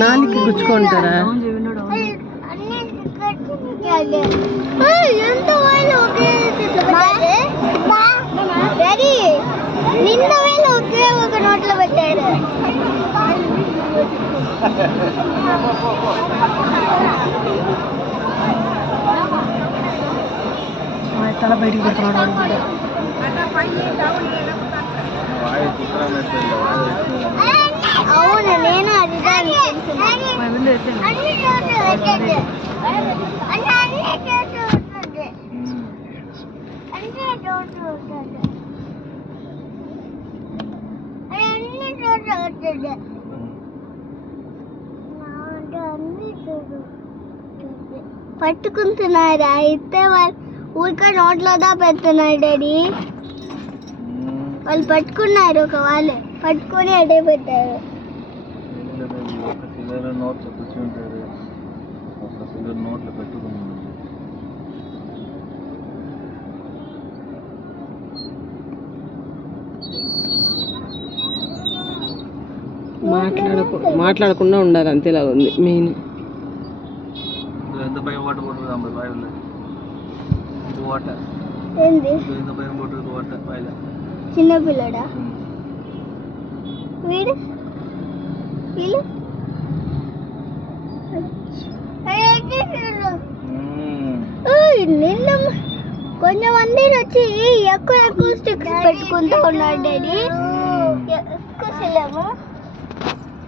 నాలుగు గుచ్చుకుంటారా? నిన్న వేళ ఒకే ఒక నోట్లో పెట్టారు. తల బయటికి పెడుతున్నాడు. అవును, నేను అది పట్టుకుంటున్నారా? అయితే వాళ్ళు ఊరిక నోట్లోదా పెడుతున్నారు డాడీ. వాళ్ళు పట్టుకున్నారు, ఒక వాళ్ళు పట్టుకొని అడే పెట్టారు. మాట్లాడకుండా ఉండాలి, అంతేలా ఉంది మెయిన్. చిన్నపిల్లడా వీడు? వీళ్ళు నిన్న కొంతమంది వచ్చి ఎక్కువ స్టిక్స్ పెట్టుకుంటూ ఉన్నాడు డాడీ. ఎక్కువ